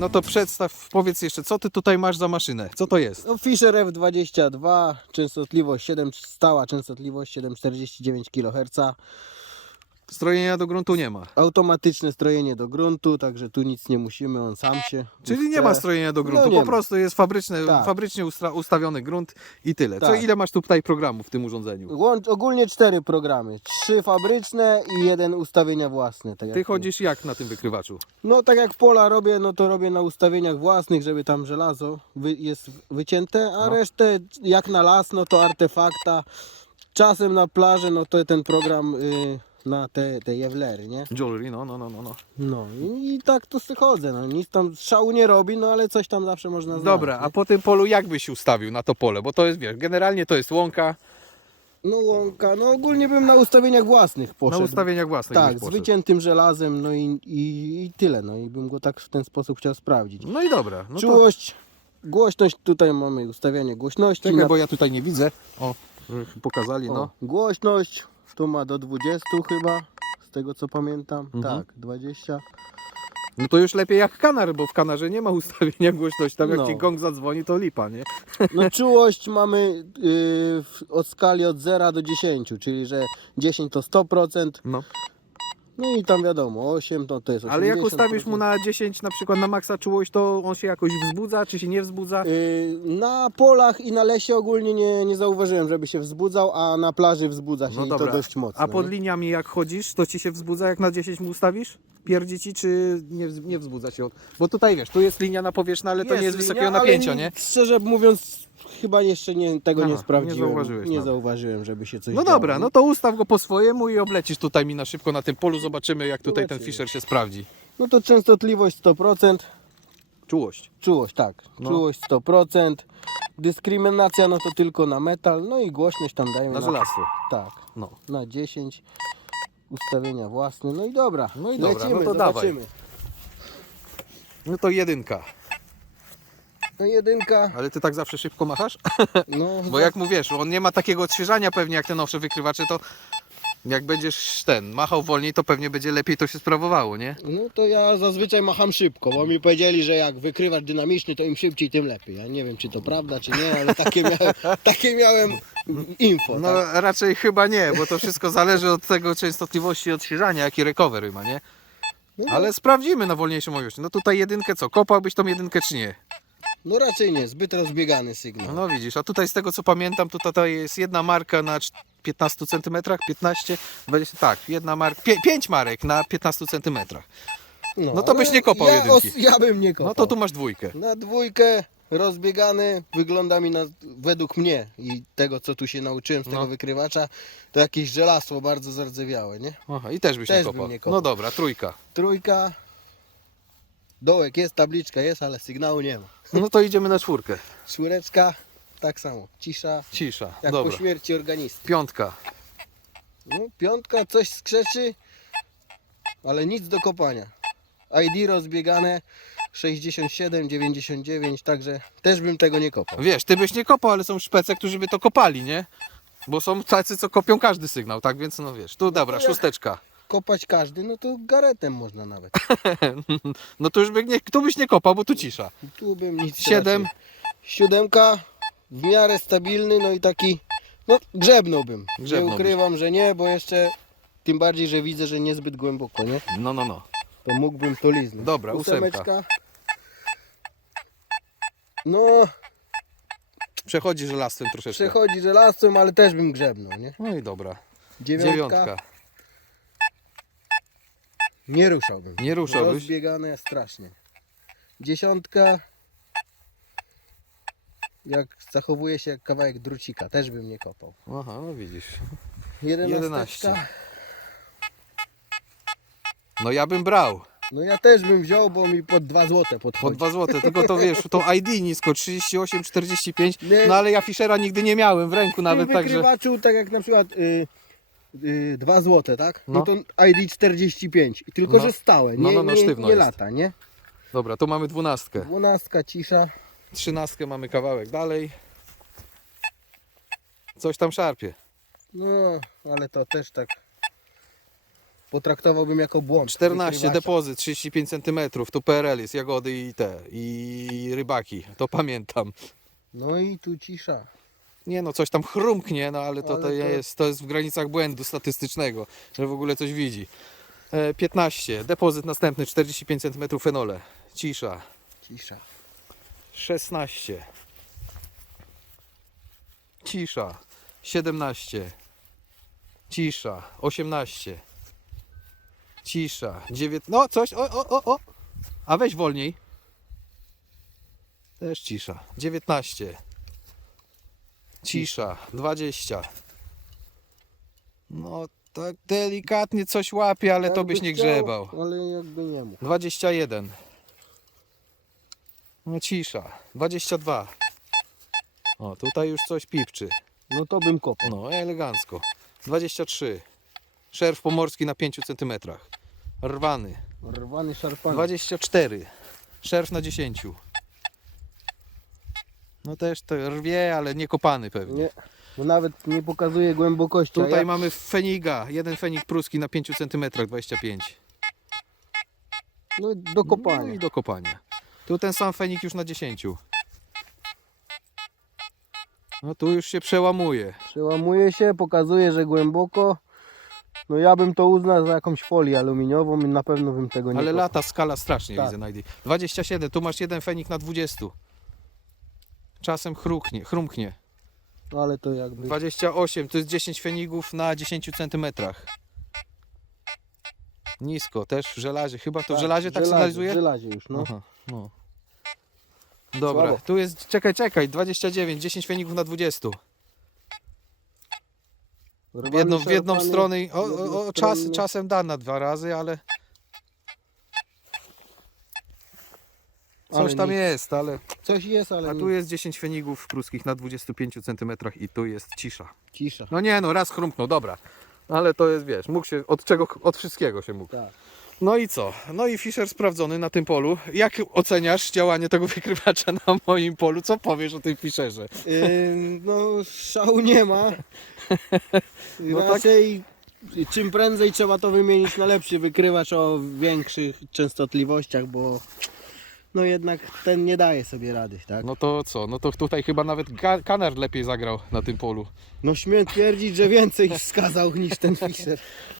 no to przedstaw, powiedz jeszcze, co ty tutaj masz za maszynę? Co to jest? No Fisher F22, częstotliwość 7, stała częstotliwość 749 kHz. Strojenia do gruntu nie ma. Automatyczne strojenie do gruntu, także tu nic nie musimy, on sam się. Czyli nie ma strojenia do gruntu, No nie po ma. prostu jest fabryczny, Tak. fabrycznie ustra, ustawiony grunt i tyle. Co Tak. ile masz tutaj programów w tym urządzeniu? Łącz, ogólnie cztery programy. Trzy fabryczne i jeden ustawienia własne. Tak jak Ty tu. chodzisz jak na tym wykrywaczu? No tak jak pola robię, no to robię na ustawieniach własnych, żeby tam żelazo wy, jest wycięte, a No. resztę jak na las, no to artefakta. Czasem na plaży, no to ten program y, na te, te jewlery, nie? Jewelry, no, no, no, no. no. No i, i tak to sobie chodzę, no nic tam szału nie robi, no ale coś tam zawsze można znaleźć. Dobra, a nie? po tym polu jak byś ustawił na to pole? Bo to jest, wiesz, generalnie to jest łąka No łąka, no ogólnie bym na ustawieniach własnych poszedł. na ustawieniach własnych. Tak, z poszedł. wyciętym żelazem, no i, i, i tyle, no i bym go tak w ten sposób chciał sprawdzić. No i dobra. No to... Czułość, głośność, tutaj mamy ustawianie głośności. Czekaj, na- bo ja tutaj nie widzę. O, żebyśmy pokazali, o, no. Głośność, tu ma do 20 chyba, z tego co pamiętam. Mhm. Tak, 20. No to już lepiej jak kanar, bo w kanarze nie ma ustawienia głośności. Tam jak No. ci gong zadzwoni, to lipa, nie? No czułość mamy yy, w- od skali od 0 do 10, czyli że 10 to 100%, No. No i tam wiadomo, 8 to, to jest 80%. Ale jak ustawisz mu na 10 na przykład na maksa czułość, to on się jakoś wzbudza, czy się nie wzbudza? Yy, na polach i na lesie ogólnie nie, nie zauważyłem, żeby się wzbudzał, a na plaży wzbudza się No i dobra. to dość mocno. A pod nie? liniami jak chodzisz, to ci się wzbudza, jak na 10 mu ustawisz? Pierdzi ci, czy nie, wz- nie wzbudza się? Bo tutaj wiesz, tu jest linia napowierzchna, ale to nie jest linia, wysokiego ale napięcia, nie? Szczerze mówiąc, chyba jeszcze nie, tego nie Aha, sprawdziłem. nie zauważyłeś Nie nawet. zauważyłem, żeby się coś No działo, dobra, nie? no to ustaw go po swojemu i oblecisz tutaj mi na szybko na tym polu, zobaczymy jak tutaj ten. Fisher się sprawdzi. No to częstotliwość 100%, Czułość. czułość tak, No. czułość 100%, dyskryminacja no to tylko na metal, no i głośność tam dajemy Na żelazo. Tak, No. na 10, ustawienia własne, no i dobra, No i dobra, lecimy, no to dawaj. zobaczymy. No to jedynka. No jedynka, Ale ty tak zawsze szybko machasz? no, Bo jak mu wiesz, on nie ma takiego odświeżania pewnie jak te nowsze wykrywacze, to jak będziesz ten machał wolniej, to pewnie będzie lepiej to się sprawowało, nie? no to ja zazwyczaj macham szybko, bo mi powiedzieli, że jak wykrywasz dynamiczny, to im szybciej, tym lepiej. Ja nie wiem, czy to prawda, czy nie, ale takie miałem, takie miałem info. No tak? raczej chyba nie, bo to wszystko zależy od tego częstotliwości odświeżania, jaki recovery ma, nie? No, Ale sprawdzimy na wolniejszym mojości. No tutaj jedynkę co, kopałbyś tą jedynkę czy nie? No raczej nie, zbyt rozbiegany sygnał. No widzisz, a tutaj z tego co pamiętam, to tutaj jest jedna marka na cz- 15 cm, 15, 20, tak, jedna marka, 5 marek na 15 cm. no to ale byś nie kopał ja, jedynki. os- ja bym nie kopał. No to tu masz dwójkę. Na dwójkę rozbiegany wygląda mi na, według mnie i tego co tu się nauczyłem z tego No. wykrywacza, to jakieś żelastwo bardzo zardzewiałe, nie? Aha, i też byś Też nie bym kopał. nie kopał. No dobra, trójka. Trójka, dołek jest, tabliczka jest, ale sygnału nie ma. No to idziemy na czwórkę. Czwóreczka, tak samo, cisza, Cisza. jak Dobra. po śmierci organizmu. Piątka. No, piątka, coś skrzeczy, ale nic do kopania. ID rozbiegane 67, 99, także też bym tego nie kopał. Wiesz, ty byś nie kopał, ale są szpece, którzy by to kopali, nie? Bo są tacy, co kopią każdy sygnał, tak? Więc no wiesz, tu dobra, jak- szósteczka. Kopać każdy, no to garetem można nawet. No to już by nie, tu byś nie kopał, bo tu cisza. Tu bym nic Siedem. raczej. Siódemka, w miarę stabilny, no i taki, no grzebnąłbym. Nie Grzebnąłbyś. ukrywam, że nie, bo jeszcze tym bardziej, że widzę, że niezbyt głęboko, nie? No, no, no. To mógłbym to liznąć. Dobra, Ósemeczka. No, Przechodzi żelastwem troszeczkę. przechodzi żelazcem, ale też bym grzebnął, nie? No i dobra. Dziewiątka. Dziewiątka. Nie ruszałbym. Nie ruszałbyś? Rozbiegane strasznie. Dziesiątka. Jak zachowuje się jak kawałek drucika, też bym nie kopał. Aha, no widzisz. Jedenasteczka. 11. No ja bym brał. No ja też bym wziął, bo mi pod 2 złote Po podchodzi. 2 zł, tylko to wiesz, to ID nisko, 38, 45. Nie. No ale ja Fischera nigdy nie miałem w ręku nawet, W także... wykrywaczu, tak jak na przykład y, y, 2 złote, tak? No. No. to ID 45. I tylko, No. że stałe, No, nie, no, no, nie, sztywno nie jest. lata, nie? Dobra, tu mamy dwunastkę. Dwunastka, cisza. Trzynastkę mamy kawałek dalej. Coś tam szarpie. No, ale to też tak. potraktowałbym jako błąd. 14 wykrywacza. depozyt, 35 cm, tu PRL jest, jagody i te, i rybaki, to pamiętam. No i tu cisza. Nie no, coś tam chrumknie, no ale to, Ale to, to- Jest, to jest w granicach błędu statystycznego, że w ogóle coś widzi. E, 15, depozyt następny, 45 cm fenole, cisza. Cisza. 16, cisza. 17, cisza. 18, cisza. 9, no coś, o, o, o, o. A weź wolniej. Też cisza. 19, cisza. 20. No tak delikatnie coś łapie, ale to byś nie chciał, grzebał. Ale jakby nie mógł. 21. No cisza. 22. O, tutaj już coś pipczy. No to bym kopał. No, elegancko. 23. Szerw pomorski na 5 cm. Rwany. Rwany szarpany. 24. Szerw na 10. No też to rwie, ale nie kopany pewnie. Nie. No nawet nie pokazuje głębokości. a Tutaj ja... mamy feniga. Jeden fenik pruski na 5 cm 25. No do No kopania. i do kopania. Tu ten sam fenik już na 10. No tu już się przełamuje. Przełamuje się, pokazuje, że głęboko. No ja bym to uznał za jakąś folię aluminiową i na pewno bym tego nie Ale kopał. lata skala strasznie Tak. widzę najdy. 27, tu masz jeden fenik na 20. Czasem chruknie, chrumknie. No ale to jakby... 28, to jest 10 fenigów na 10 cm. Nisko, też w żelazie. Chyba to w żelazie tak żelazie, sygnalizuje? W żelazie już, no. Aha, no. Dobra, Słabo. tu jest, czekaj, czekaj, 29, 10 feników na 20. W Rwany jedną, w jedną szarpany, stronę, i- o, o, o, czas, czasem da na dwa razy, ale coś tam jest, ale... Coś jest, ale A tu jest 10 fenigów pruskich na 25 cm i tu jest cisza. cisza. No nie no, raz chrumknął, dobra. Ale to jest, wiesz, mógł się, od czego, od wszystkiego się mógł. Tak. No i co? No i Fischer sprawdzony na tym polu. Jak oceniasz działanie tego wykrywacza na moim polu? Co powiesz o tym Fischerze? Yy, no szału nie ma. No tak. Raczej czym prędzej trzeba to wymienić na lepszy wykrywacz o większych częstotliwościach, bo no jednak ten nie daje sobie rady, tak? No to co? No to tutaj chyba nawet Kanar lepiej zagrał na tym polu. No śmiem twierdzić, że więcej skazał niż ten Fischer.